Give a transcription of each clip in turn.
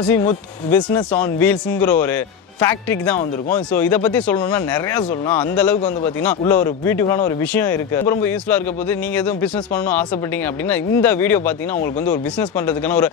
Azimuth business on wheelsங்கிற ஒரு ஃபேக்டரிக்கு தான் வந்திருக்கும். ஸோ இதை பற்றி சொல்லணும்னா நிறையா சொல்லலாம். அந்த அளவுக்கு வந்து பார்த்தீங்கன்னா உள்ள ஒரு பியூட்டிஃபுல்லான ஒரு விஷயம் இருக்குது. ரொம்ப ரொம்ப யூஸ்ஃபுல்லாக இருக்க போது நீங்கள் எதுவும் பிஸ்னஸ் பண்ணணும் ஆசைப்பட்டீங்க அப்படின்னா இந்த வீடியோ பார்த்தீங்கன்னா உங்களுக்கு வந்து ஒரு பிஸ்னஸ் பண்ணுறதுக்கான ஒரு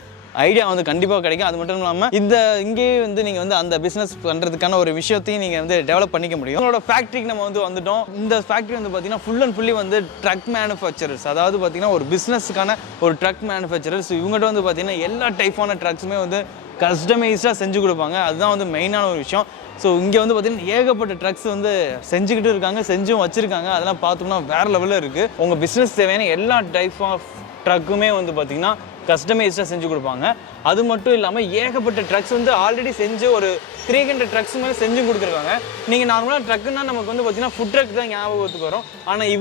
ஐடியா வந்து கண்டிப்பாக கிடைக்கும். அது மட்டும் இல்லாமல் இங்கேயே வந்து நீங்கள் வந்து அந்த பிஸ்னஸ் பண்ணுறதுக்கான ஒரு விஷயத்தையும் நீங்கள் வந்து டெவலப் பண்ணிக்க முடியும். உங்களோட ஃபேக்ட்ரிக்கு நம்ம வந்து வந்துட்டோம். இந்த ஃபேக்ட்ரி வந்து பார்த்தீங்கன்னா ஃபுல் அண்ட் ஃபுல்லி வந்து ட்ரக் மேனுஃபேக்சரர்ஸ், அதாவது பார்த்தீங்கன்னா ஒரு பிஸ்னஸ்க்கான ஒரு ட்ரக் மேனுஃபேக்சரர்ஸ். இவங்ககிட்ட வந்து பார்த்தீங்கன்னா எல்லா டைப்பான ட்ரக்ஸுமே வந்து கஸ்டமைஸ்டாக செஞ்சு கொடுப்பாங்க. அதுதான் வந்து மெயினான ஒரு விஷயம். ஸோ இங்கே வந்து பார்த்தீங்கன்னா ஏகப்பட்ட ட்ரக்ஸ் வந்து செஞ்சுக்கிட்டு இருக்காங்க, செஞ்சும் வச்சுருக்காங்க. அதெல்லாம் பார்த்தோம்னா வேறு லெவலில் இருக்குது. உங்கள் பிஸ்னஸ் தேவையான எல்லா டைப் ஆஃப் ட்ரக்குமே வந்து பார்த்திங்கன்னா கஸ்டமைஸ்டாக செஞ்சு கொடுப்பாங்க. அது மட்டும் இல்லாமல் ஏகப்பட்ட ட்ரக்ஸ் வந்து ஆல்ரெடி செஞ்சு ஒரு 300 ட்ரக்ஸ் மேலே செஞ்சு கொடுத்துருக்காங்க. நீங்கள் நார்மலாக ட்ரக்குன்னா நமக்கு வந்து பார்த்தீங்கன்னா ஃபுட் ட்ரக் தான் ஞாபகத்துக்கு வரும். ஆனால்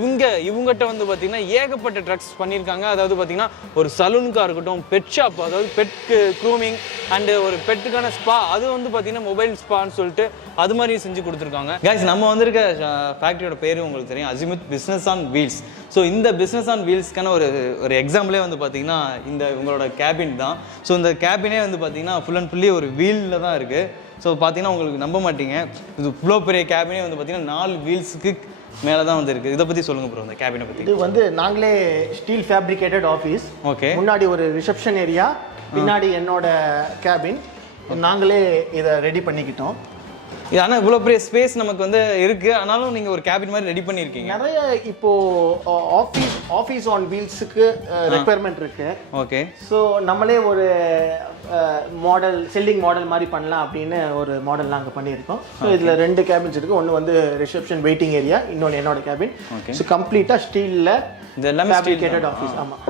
இவங்ககிட்ட வந்து பார்த்தீங்கன்னா ஏகப்பட்ட ட்ரக்ஸ் பண்ணியிருக்காங்க. அதாவது பார்த்தீங்கன்னா ஒரு சலூனுக்காக இருக்கட்டும், பெட் ஷாப், அதாவது பெட்க்கு க்ரூமிங் அண்டு ஒரு பெட்டுக்கான ஸ்பா, அது வந்து பார்த்தீங்கன்னா மொபைல் ஸ்பான்னு சொல்லிட்டு அது மாதிரி செஞ்சு கொடுத்துருக்காங்க. கைஸ், நம்ம வந்திருக்க ஃபேக்ட்ரியோட பேர் உங்களுக்கு தெரியும், azimuth business on wheels. So இந்த பிஸ்னஸ் ஆன் வீல்ஸ்க்கான ஒரு எக்ஸாம்பிளே வந்து பார்த்தீங்கன்னா இந்த உங்களோட கேபின் தான். ஸோ இந்த கேபினே வந்து பார்த்தீங்கன்னா ஃபுல் அண்ட் ஃபுல்லி ஒரு வீலில் தான் இருக்குது. ஸோ பார்த்தீங்கன்னா உங்களுக்கு நம்ப மாட்டீங்க, இது இவ்வளோ பெரிய கேபினே வந்து பார்த்தீங்கன்னா 4 வீல்ஸுக்கு மேலே தான் வந்து இருக்குது. இதை பற்றி சொல்லுங்கள் ப்ரோ, இந்த கேபினை பற்றி. இது வந்து நாங்களே ஸ்டீல் ஃபேப்ரிகேட்டட் ஆஃபீஸ். ஓகே, முன்னாடி ஒரு ரிசப்ஷன் ஏரியா, பின்னாடி என்னோட கேபின், நாங்களே இதை ரெடி பண்ணிக்கிட்டோம். ஆனால் இவ்வளோ பெரிய ஸ்பேஸ் நமக்கு வந்து இருக்குது, ஆனாலும் நீங்கள் ஒரு கேபின் மாதிரி ரெடி பண்ணியிருக்கீங்க. நிறைய இப்போது ஆஃபீஸ் ஆன் வீல்ஸுக்கு ரெக்குயர்மெண்ட் இருக்குது. ஓகே, ஸோ நம்மளே ஒரு செல்லிங் மாடல் மாதிரி பண்ணலாம் அப்படின்னு ஒரு மாடல் நாங்கள் பண்ணியிருக்கோம். ஸோ இதில் 2 கேபின்ஸ் இருக்குது. ஒன்று வந்து ரிசப்ஷன் வெயிட்டிங் ஏரியா, இன்னொன்று என்னோட கேபின். ஸோ கம்ப்ளீட்டாக ஸ்டீலில் ஃபேப்ரிகேட்டட் ஆஃபீஸ். ஆமாம்,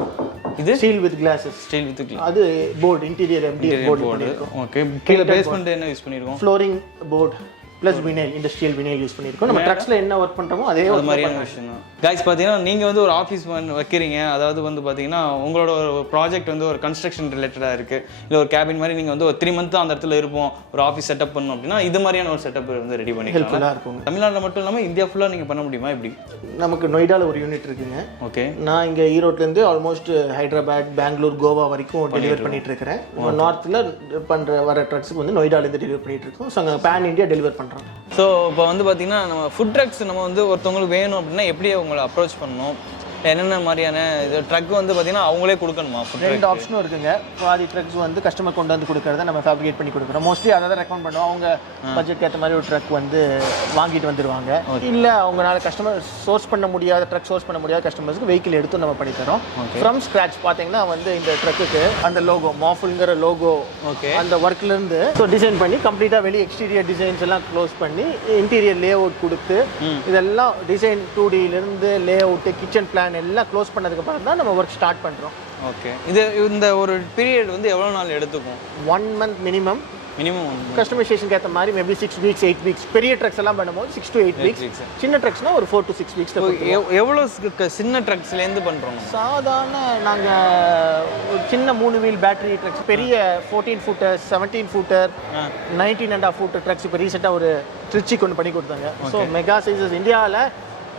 இது steel with glasses. Steel with glass. அது board, interior MDF board. Okay, கீழ பேஸ்மென்ட் என்ன யூஸ் பண்ணிருக்கோம்? Flooring board plus vinyl, industrial vinyl use பண்ணியிருக்கோம். நம்ம ட்ரக்ஸில் என்ன ஒர்க் பண்ணுறோமோ அதே ஒரு மாதிரியான விஷயம் தான். கைஸ், பார்த்தீங்கன்னா நீங்கள் வந்து ஒரு ஆஃபீஸ் வைக்கிறீங்க, அதாவது வந்து பார்த்தீங்கன்னா உங்களோட ஒரு ப்ராஜெக்ட் வந்து ஒரு கன்ஸ்ட்ரக்ஷன் ரிலேட்டடாக இருக்குது, இல்லை ஒரு கேபின் மாதிரி நீங்கள் வந்து ஒரு 3 மந்த் அந்த இடத்துல இருப்போம், ஒரு ஆஃபீஸ் செட்டப் பண்ணணும் அப்படின்னா இது மாதிரியான ஒரு செட்டப் வந்து ரெடி பண்ணி ஹெல்ப்ஃபுல்லாக இருக்கும். தமிழ்நாட்டில் மட்டும் இல்லாமல் இந்தியா ஃபுல்லாக நீங்கள் பண்ண முடியுமா? இப்படி நமக்கு நொய்டாவில் ஒரு யூனிட் இருக்குங்க. ஓகே, நான் இங்கே ஈரோட்லேருந்து ஆல்மோஸ்ட் ஹைதராபாத், பெங்களூர், கோவா வரைக்கும் டெலிவர் பண்ணிட்டு இருக்கிறேன். நார்த்தில் வர ட்ரக்ஸுக்கு வந்து நொய்டாலேருந்து டெலிவர் பண்ணிட்டு இருக்கோம். ஸோ அங்கே பேன் இந்தியா டெலிவர் பண்ணுறோம். ஸோ இப்போ வந்து பார்த்தீங்கன்னா நம்ம ஃபுட் ட்ரக்ஸ் நம்ம வந்து ஒருத்தவங்களுக்கு வேணும் அப்படின்னா எப்படி அவங்களை அப்ரோச் பண்ணணும்? என்னென்ன மாதிரியான இது ட்ரக் வந்து பார்த்தீங்கன்னா அவங்களே கொடுக்கணுமா? 2 ஆப்ஷனும் இருக்குங்க. பாதி ட்ரக்ஸ் வந்து கஸ்டமர் கொண்டு வந்து கொடுக்கறத நம்ம ஃபேப்ரிகேட் பண்ணி கொடுக்குறோம். மோஸ்ட்லி அதை தான் ரெக்கமெண்ட் பண்ணுவோம். அவங்க பட்ஜெட் ஏற்ற மாதிரி ஒரு ட்ரக் வந்து வாங்கிட்டு வந்துடுவாங்க. இல்லை அவங்களால சோர்ஸ் பண்ண முடியாத கஸ்டமர்ஸ்க்கு வெஹிக்கிள் எடுத்து நம்ம பண்ணி தரோம். ஃப்ரம் ஸ்க்ராட்ச் பார்த்தீங்கன்னா வந்து இந்த ட்ரக்குக்கு அந்த லோகோ, மாஃபுல்ங்கிற லோகோ, அந்த ஒர்க்லேருந்து ஸோ டிசைன் பண்ணி கம்ப்ளீட்டாக வெளியே எக்ஸ்டீரியர் டிசைன்ஸ் எல்லாம் க்ளோஸ் பண்ணி இன்டீரியர் லே அவுட் கொடுத்து இதெல்லாம் டிசைன் 2Dலேருந்து லே அவுட்டு, கிச்சன் பிளான் எல்லாம் க்ளோஸ் பண்ணதுக்கு அப்புறம் தான் நம்ம ஒர்க் ஸ்டார்ட் பண்ணுறோம். ஓகே, இந்த ஒரு பீரியட் வந்து எவ்வளோ நாள் எடுத்துக்கும்? 1 மந்த் மினிமம். கஸ்டமைசேஷனுக்கு ஏற்ற மாதிரி மேபி 6 வீக்ஸ் 8 வீக்ஸ். பெரிய ட்ரக்ஸ் எல்லாம் பண்ணும்போது 6 to 8 வீக்ஸ். சின்ன ட்ரக்ஸ்னா ஒரு 4 to 6 வீக்ஸ். எவ்வளோ சின்ன ட்ரக்ஸ்லேருந்து பண்ணுறோம்? சாதாரண நாங்கள் சின்ன 3 வீல் பேட்டரி ட்ரக்ஸ், பெரிய 14 ஃபூட்டர், 17 ஃபூட்டர், 19.5 ஃபூட்டர் ட்ரக்ஸ் இப்போ ரீசெண்டாக ஒரு ட்ரிச்சிக்கு ஒன்று பண்ணி கொடுத்தாங்க. ஸோ மெகா சைஸஸ் இந்தியாவில்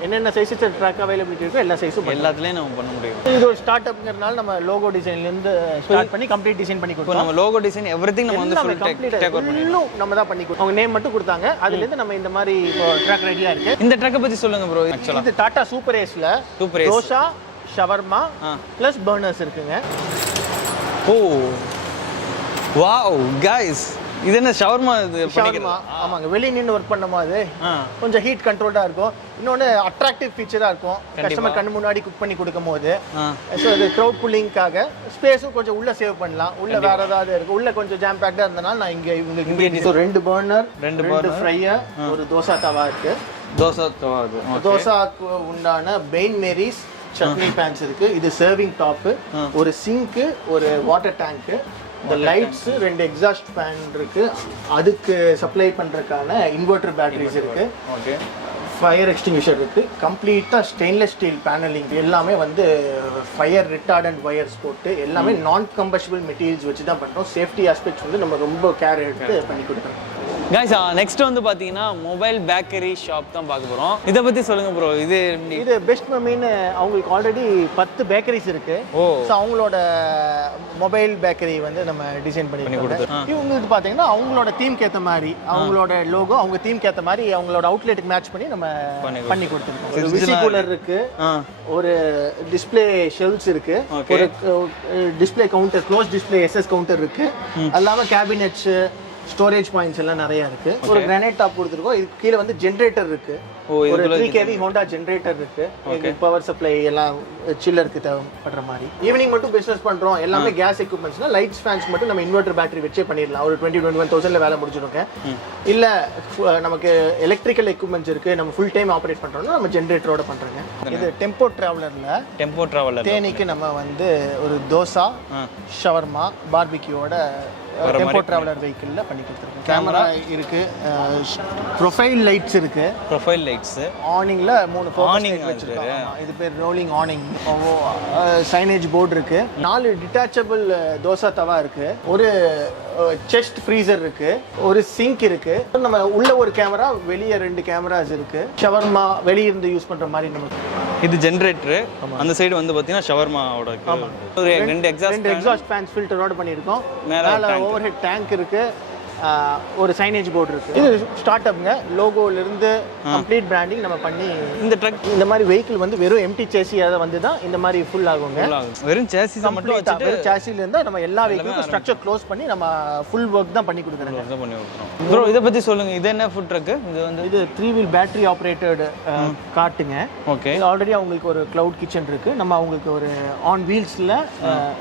என்னென்ன சைஸஸ் ட்ரக் அவைலபிலிட்டி இருக்கோ எல்லா சைஸும் எல்லாத்துலேயும் நம்ம பண்ண முடியும். இது ஒரு ஸ்டார்ட் அப்ங்கிறதுனால நம்ம லோகோ டிசைன்லேருந்து ஸ்டார்ட் பண்ணி கம்ப்ளீட் டிசைன் பண்ணி கொடுத்தோம். நம்ம லோகோ டிசைன் எவ்ரிதிங் நம்ம வந்து ஃபுல்லும் நம்ம தான் பண்ணி கொடுத்தோம். அவங்க நேம் மட்டும் கொடுத்தாங்க, அதுலேருந்து நம்ம இந்த மாதிரி ட்ரக் ரெடியாக இருக்கு. இந்த ட்ரக்கை பற்றி சொல்லுங்க ப்ரோ. இது டாடா சூப்பர் ஏஸ்ல தோசா, ஷவர்மா ப்ளஸ் பர்னர்ஸ் இருக்குங்க. ஓ வாவ் கைஸ், இது என்ன ஷவர்மா? இது ஷவர்மா. ஆமாங்க, வெளியே நின்று ஒர்க் பண்ணும்போது கொஞ்சம் ஹீட் கண்ட்ரோல்டாக இருக்கும். இன்னொன்று அட்ராக்டிவ் ஃபீச்சராக இருக்கும் கஸ்டமர் கண்ணு முன்னாடி குக் பண்ணி கொடுக்கும் போது. ஸோ இது க்ரௌட் புல்லிங்காக ஸ்பேஸும் கொஞ்சம் உள்ள சேவ் பண்ணலாம். உள்ள வேற ஏதாவது இருக்கு, உள்ள கொஞ்சம் ஜாம் பேக்டாக இருந்தனால நான் இங்கே இவங்களுக்கு 2 பர்னர், 2 ஃப்ரையர், ஒரு தோசா தவா இருக்கு. தோசாக்கு உண்டான பெயின் மேரிஸ் சட்னி பேன்ஸ் இருக்கு. இது சர்விங் டாப்பு, ஒரு சிங்க்கு, ஒரு வாட்டர் டேங்க்கு, இந்த லைட்ஸ், 2 எக்ஸாஸ்ட் ஃபேன் இருக்கு. அதுக்கு சப்ளை பண்றதுக்கான இன்வெர்டர் பேட்டரிஸ் இருக்கு. ஓகே, ஃபயர் எக்ஸ்டிங்விஷர் இருக்கு. கம்ப்ளீட்டா ஸ்டெயின்லெஸ் ஸ்டீல் பேனலிங், எல்லாமே வந்து ஃபயர் ரிட்டார்டன்ட் வயர்ஸ் போட்டு எல்லாமே நான் கம்பஷபிள் மெட்டீரியல்ஸ் வச்சு தான் பண்றோம். சேஃப்டி ஆஸ்பெக்ட்ஸ் வந்து நம்ம ரொம்ப கேர் எடுத்து பண்ணி கொடுக்குறோம். கைஸ் நெக்ஸ்ட் வந்து பார்த்தீங்கன்னா மொபைல் பேக்கரி ஷாப் தான் பார்க்க போகிறோம். இதை பற்றி சொல்லுங்க ப்ரோ. இது பெஸ்ட் மம்மின்னு அவங்களுக்கு ஆல்ரெடி 10 பேக்கரிஸ் இருக்கு. ஸோ அவங்களோட மொபைல் பேக்கரி வந்து நம்ம டிசைன் பண்ணி கொடுத்தோம். இவங்களுக்கு பார்த்தீங்கன்னா அவங்களோட தீம்க்கு ஏற்ற மாதிரி அவங்களோட லோகோ அவங்க தீம்க்கு ஏற்ற மாதிரி அவங்களோட அவுட்லெட்டுக்கு மேட்ச் பண்ணி நம்ம பண்ணி கொடுத்துருக்கோம். ஒரு விசி கூலர் இருக்கு, ஒரு டிஸ்பிளே ஷெல்ஃப்ஸ் இருக்கு, ஒரு display counter close display SS counter இருக்கு, அல்லாமல் கேபினெட்ஸ் ஸ்டோரேஜ் பாயிண்ட்ஸ் எல்லாம் நிறைய இருக்கு. ஒரு கிரானைட் டாப் கொடுத்துருக்கோம். இது கீழே வந்து ஜென்ரேட்டர் இருக்கு, ஒரு 3 kV ஹோண்டா ஜென்ரேட்டர் இருக்கு, பவர் சப்ளை எல்லாம் சில்லருக்கு தேவைப்படுற மாதிரி. ஈவினிங் மட்டும் பிசினஸ் பண்றோம், எல்லாமே கேஸ் எக்யூப்மெண்ட்ஸ்னா லைட்ஸ் ஃபேன்ஸ் மட்டும் நம்ம இன்வெர்டர் பேட்டரி வச்சே பண்ணிடலாம். ஒரு 20-21,000 வேலை முடிஞ்சிருங்க. இல்ல நமக்கு எலக்ட்ரிக்கல் எக்யூப்மெண்ட்ஸ் இருக்கு, நம்ம ஃபுல் டைம் ஆப்ரேட் பண்றோம்னா நம்ம ஜென்ரேட்டரோட பண்றோங்க. இது டெம்போ டிராவலர் தேனிக்கு நம்ம வந்து ஒரு தோசா, ஷவர்மா, பார்பிக்யூவோட டெம்போ டிராவலர் வெஹிக்கிள்ல பண்ணி கொடுத்துருக்கோம். கேமரா இருக்கு, ப்ரொஃபைல் லைட்ஸ் இருக்கு. ப்ரொஃபைல் லைட்ஸ் ஆனிங்ல 3 ஆனிங் வச்சிருக்காங்க. இது பேர் ரோலிங் ஆனிங். சைனேஜ் போர்டு இருக்கு, 4 டிட்டாச்சபிள் தோசா தவா இருக்கு, ஒரு செஸ்ட் ஃப்ரீசர் இருக்கு, ஒரு சிங்க் இருக்கு. நம்ம உள்ள ஒரு கேமரா, வெளியே 2 கேமராஸ் இருக்கு. ஷவர்மா வெளிய இருந்து யூஸ் பண்ற மாதிரி நமக்கு. இது ஜெனரேட்டர், அந்த சைடு வந்து பாத்தீங்கன்னா ஷவர்மாவோட ஒரு 2 எக்ஸாஸ்ட் ஃபேன்ஸ் ஃபில்டரோட பண்ணிருக்கோம். மேல ஓவர்ஹெட் டேங்க் இருக்கு, ஒரு சைனேஜ் போர்டு இருக்கு. இது ஸ்டார்ட் அப்ங்க. லோகோல இருந்து கம்ப்ளீட் பிராண்டிங் நம்ம பண்ணி இந்த ட்ரக் இந்த மாதிரி வெஹிக்கிள் வந்து வெறும் எம்டி சேசி அத வந்து தான் இந்த மாதிரி ஃபுல் ஆகுங்க. வெறும் சேசி மட்டும் வச்சிட்டு வெறும் சேசில இருந்தா நம்ம எல்லா வெஹிக்கிளுக்கும் ஸ்ட்ரக்சர் க்ளோஸ் பண்ணி நம்ம ஃபுல் வர்க் தான் பண்ணி கொடுக்குறோம். ப்ரோ இத பத்தி சொல்லுங்க. இது என்ன ஃபுட் ட்ரக்? இது 3 வீல் பேட்டரி ஆபரேட்டட் காட்டுங்க. ஓகே. ஆல்ரெடி அவங்களுக்கு ஒரு கிளவுட் கிச்சன் இருக்கு. நம்ம அவங்களுக்கு ஒரு ஆன் வீல்ஸ்ல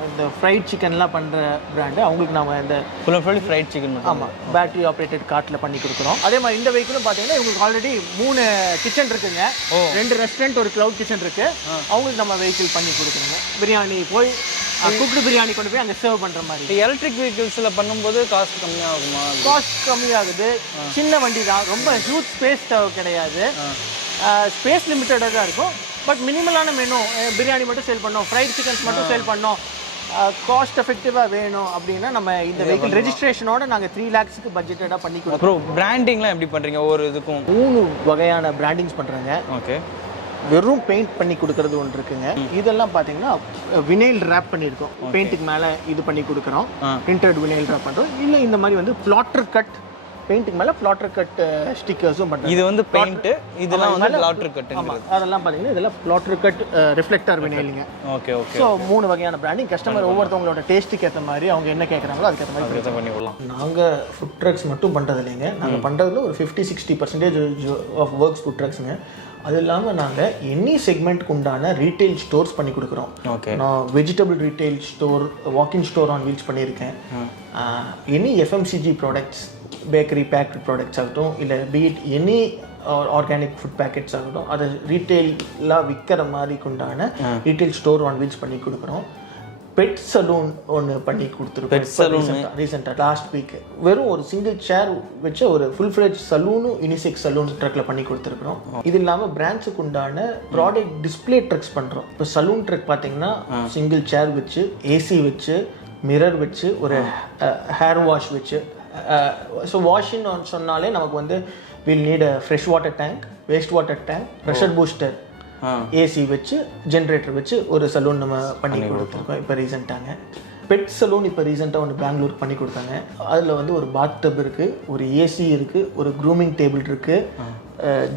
இந்த ஃப்ரைட் சிக்கன்லாம் பண்ற பிராண்ட் அவங்களுக்கு நாம இந்த ஃபுல் ஃப்ரைட் சிக்கன் ஆமா பேட்டரி ஆப்ரேட்டட் கார்ட்ல பண்ணி கொடுக்குறோம். அதே மாதிரி இந்த வெஹிக்கிளும் பாத்தீங்கன்னா இவங்களுக்கு ஆல்ரெடி 3 கிச்சன் இருக்குங்க. 2 ரெஸ்டாரண்ட், ஒரு கிளவுட் கிச்சன் இருக்கு. அவங்களுக்கு நம்ம வெஹிக்கிள் பண்ணி கொடுக்குறோங்க. பிரியாணி போய் குக்டு பிரியாணி கொண்டு போய் அங்கே சர்வ் பண்ற மாதிரி. எலக்ட்ரிக் வெஹிக்கிள்ஸ்ல பண்ணும்போது காஸ்ட் கம்மியாகுமா? காஸ்ட் கம்மியாகுது. சின்ன வண்டி தான், ரொம்ப ஹியூஜ் ஸ்பேஸ் கிடையாது. ஸ்பேஸ் லிமிட்டடாக தான் இருக்கும். பட் மினிமலான மெனு, பிரியாணி மட்டும் சேல் பண்ணோம், ஃப்ரைட் சிக்கன்ஸ் மட்டும் சேல் பண்ணோம், காஸ்ட் எஃபெக்டிவாக வேணும் அப்படின்னா நம்ம இந்த வெஹிக்கிள் ரெஜிஸ்ட்ரேஷனோட நாங்கள் 3 lakhs பட்ஜெட்டடாக பண்ணி கொடுக்குறோம். அப்புறம் பிராண்டிங்லாம் எப்படி பண்ணுறீங்க? ஒரு இதுக்கும் 3 வகையான பிராண்டிங்ஸ் பண்ணுறாங்க. ஓகே. வெறும் பெயிண்ட் பண்ணி கொடுக்கறது ஒன்று இருக்குங்க. இதெல்லாம் பார்த்தீங்கன்னா வினைல் ரேப் பண்ணியிருக்கோம். பெயிண்ட்டுக்கு மேலே இது பண்ணி கொடுக்குறோம், பிரிண்டட் வினைல் ரேப் பண்ணுறோம். இல்லை இந்த மாதிரி வந்து பிளாட்டர் கட், பெயிண்ட்டுக்கு மேலே பிளாட்டர் கட் ஸ்டிக்கர்ஸும் பண்ணுறோம். இது வந்து பெயிண்ட், இதெல்லாம் வந்து பிளாட்டர் கட். அதெல்லாம் பார்த்தீங்கன்னா இதெல்லாம் பிளாட்டர் கட் ரிஃப்ளெக்டர் வினைலுங்க. Okay okay. ஸோ 3 வகையான பிராண்டிங். கஸ்டமர் ஒவ்வொருத்தவங்களோட டேஸ்ட்டுக்கு ஏற்ற மாதிரி அவங்க என்ன கேட்குறாங்களோ அதுக்கேற்ற மாதிரி பண்ணி விடலாம். நாங்கள் ஃபுட் ட்ரக்ஸ் மட்டும் பண்ணுறது இல்லைங்க. நாங்கள் பண்ணுறதுல ஒரு 50-60% ஆஃப் ஒர்க்ஸ் ஃபுட் ட்ரக்ஸுங்க. அது இல்லாமல் நாங்கள் எனி செக்மெண்ட்க்கு உண்டான ரீட்டைல் ஸ்டோர்ஸ் பண்ணி கொடுக்குறோம். ஓகே. நான் vegetable retail store, walking store on wheels பண்ணியிருக்கேன். Any FMCG products, bakery baked products ஆகட்டும், இல்லை பீட் எனி ஆர்கானிக் ஃபுட் பேக்கெட்ஸ் ஆகட்டும், அதை ரீட்டைலாக விற்கிற மாதிரிக்கு உண்டான ரீட்டைல் ஸ்டோர் ஆன் வீல்ஸ் பண்ணி கொடுக்குறோம். பெட் சலூன் ஒன்று பண்ணி கொடுத்துருக்கோம் ரீசெண்டாக லாஸ்ட் வீக். வெறும் ஒரு சிங்கிள் சேர் வச்ச ஒரு ஃபுல் ஃப்ளெஜ் சலூனும் யூனிசெக்ஸ் சலூன் ட்ரக்கில் பண்ணி கொடுத்துருக்குறோம். இது இல்லாமல் பிராண்ட்ஸுக்கு உண்டான ப்ராடக்ட் டிஸ்பிளே ட்ரக்ஸ் பண்ணுறோம். இப்போ சலூன் ட்ரக் பார்த்தீங்கன்னா சிங்கிள் சேர் வச்சு, ஏசி வச்சு, மிரர் வச்சு, ஒரு ஹேர் வாஷ் வச்சு. ஸோ வாஷின்னு சொன்னாலே நமக்கு வந்து will need a fresh water tank, waste water tank, pressure booster, AC வச்சு, ஜென்ரேட்டர் வச்சு ஒரு சலூன் நம்ம பண்ணி கொடுத்துருக்கோம். இப்போ ரீசெண்டாங்க பெட் சலூன் இப்போ ரீசெண்டாக ஒன்று பெங்களூர் பண்ணி கொடுத்தாங்க. அதில் வந்து ஒரு பாத் டப் இருக்குது, ஒரு ஏசி இருக்குது, ஒரு க்ரூமிங் டேபிள் இருக்குது,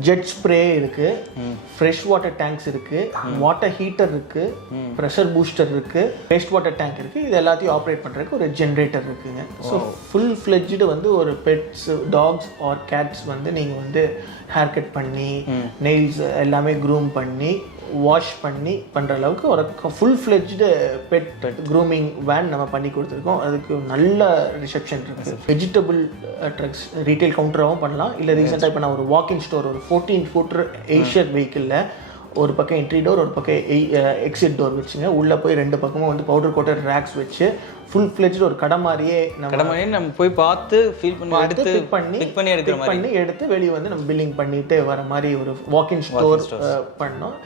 ஜெட் ஸ்ப்ரே இருக்குது, ஃப்ரெஷ் வாட்டர் டேங்க்ஸ் இருக்குது, வாட்டர் ஹீட்டர் இருக்குது, ப்ரெஷர் பூஸ்டர் இருக்குது, வேஸ்ட் வாட்டர் டேங்க் இருக்குது. இது எல்லாத்தையும் ஆப்ரேட் பண்ணுறதுக்கு ஒரு ஜென்ரேட்டர் இருக்குங்க. ஸோ ஃபுல் ஃப்ளெட்ஜ்டு வந்து ஒரு பெட்ஸ், டாக்ஸ் ஆர் கேட்ஸ் வந்து நீங்கள் வந்து ஹேர் கட் பண்ணி, நெயில்ஸ் எல்லாமே க்ரூம் பண்ணி, வாஷ் பண்ணி பண்ணுற அளவுக்கு ஒரு full fledged bed grooming van நம்ம பண்ணி கொடுத்துருக்கோம். அதுக்கு நல்ல ரிசெப்ஷன் இருக்குது. வெஜிடபிள் ட்ரக்ஸ் ரீட்டைல் கவுண்டராகவும் பண்ணலாம். இல்லை ரீசெண்டாக இப்போ நான் ஒரு வாக்கிங் ஸ்டோர், ஒரு 14-footer ஏஷியர் வெஹிக்கிளில் ஒரு பக்கம் என்ட்ரி டோர், ஒரு பக்கம் எக்ஸிட் டோர் வச்சுங்க. உள்ளே போய் 2 பக்கமும் வந்து பவுடர் கோட்டட் ரேக்ஸ் வச்சு ஃபுல் ஃப்ளெஜ்டு ஒரு கடை மாதிரியே நம்ம போய் பார்த்து ஃபீல் பண்ணி எடுத்து பண்ணி எடுத்து வெளியே வந்து நம்ம பில்லிங் பண்ணிட்டு வர மாதிரி ஒரு வாக்கிங் ஸ்டோர் பண்ணோம்.